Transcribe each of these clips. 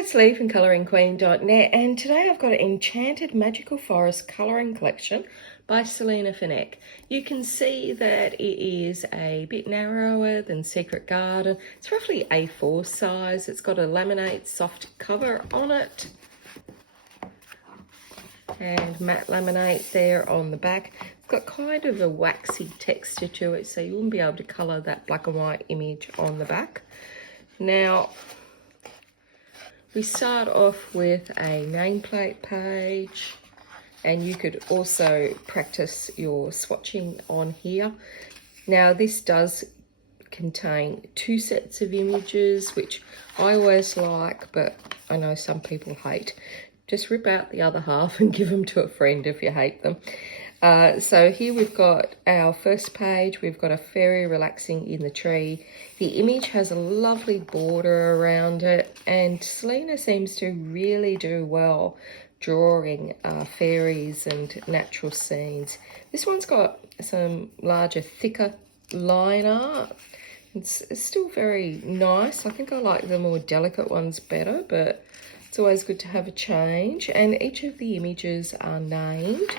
it's Lee from ColouringQueen.net, and today I've got an Enchanted Magical Forest colouring collection by Selina Fenech. You can see that it is a bit narrower than Secret Garden. It's roughly A4 size. It's got a laminate soft cover on it and matte laminate there on the back. It's got kind of a waxy texture to it, so you wouldn't be able to colour that black and white image on the back. Now, we start off with a nameplate page, and you could also practice your swatching on here. Now, this does contain 2 sets of images, which I always like, but I know some people hate. Just rip out the other half and give them to a friend if you hate them. So here we've got our first page. We've got a fairy relaxing in the tree. The image has a lovely border around it, and Selina seems to really do well drawing fairies and natural scenes. This one's got some larger, thicker line art. It's still very nice. I think I like the more delicate ones better, but it's always good to have a change. And each of the images are named.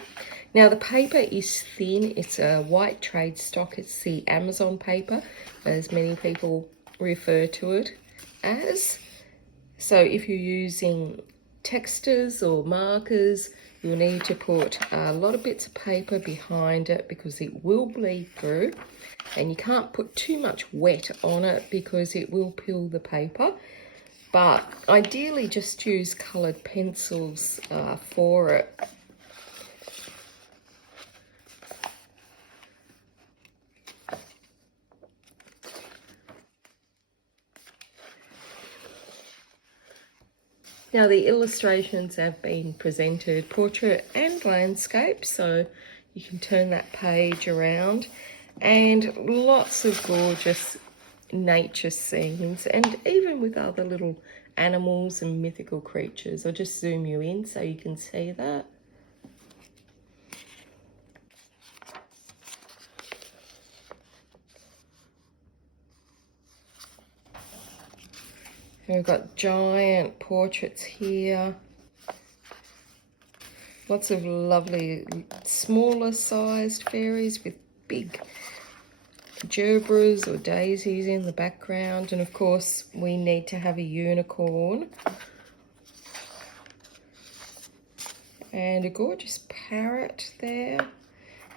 Now, the paper is thin. It's a white trade stock. It's the Amazon paper, as many people refer to it as. So if you're using textures or markers, you'll need to put a lot of bits of paper behind it because it will bleed through. And you can't put too much wet on it because it will peel the paper. But ideally, just use coloured pencils for it. Now, the illustrations have been presented portrait and landscape, so you can turn that page around, and lots of gorgeous nature scenes, and even with other little animals and mythical creatures. I'll just zoom you in so you can see that. And we've got giant portraits here. Lots of lovely smaller sized fairies with big gerbras or daisies in the background. And of course, we need to have a unicorn. And a gorgeous parrot there.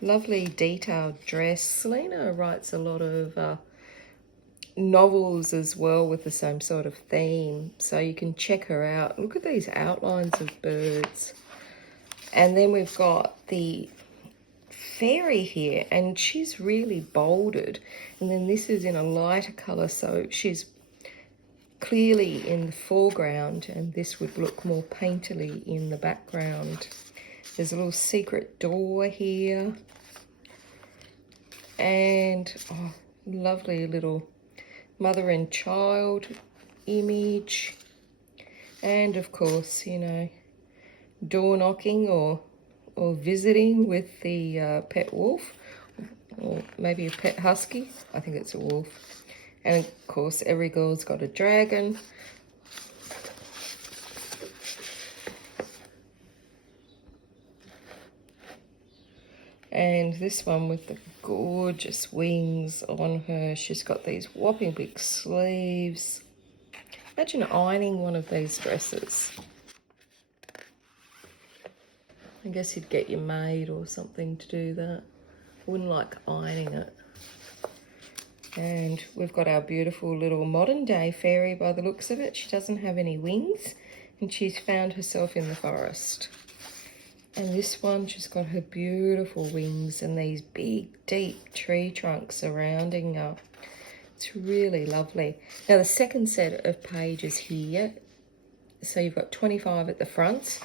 Lovely detailed dress. Selina writes a lot of novels as well with the same sort of theme, so you can check her out. Look at these outlines of birds. And then we've got the fairy here, and she's really bolded, and then this is in a lighter color, so she's clearly in the foreground, and this would look more painterly in the background. There's a little secret door here, and lovely little mother and child image, and of course, you know, door knocking or visiting with the pet wolf, or maybe a pet husky. I think it's a wolf. And of course, every girl's got a dragon. And this one with the gorgeous wings on her. She's got these whopping big sleeves. Imagine ironing one of these dresses. I guess you'd get your maid or something to do that. I wouldn't like ironing it. And we've got our beautiful little modern day fairy by the looks of it. She doesn't have any wings, and she's found herself in the forest. And this one, she's got her beautiful wings and these big, deep tree trunks surrounding her. It's really lovely. Now, the second set of pages here, so you've got 25 at the front,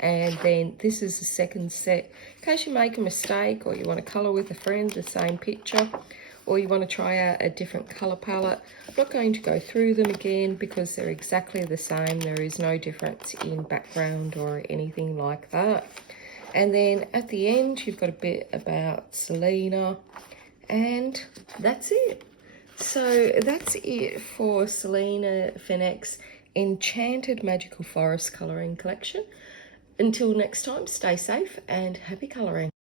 and then this is the second set. In case you make a mistake or you want to colour with a friend the same picture, or you want to try out a different colour palette. I'm not going to go through them again because they're exactly the same. There is no difference in background or anything like that. And then at the end, you've got a bit about Selina, and that's it. So that's it for Selina Fenech's Enchanted Magical Forest Colouring Collection. Until next time, stay safe and happy colouring.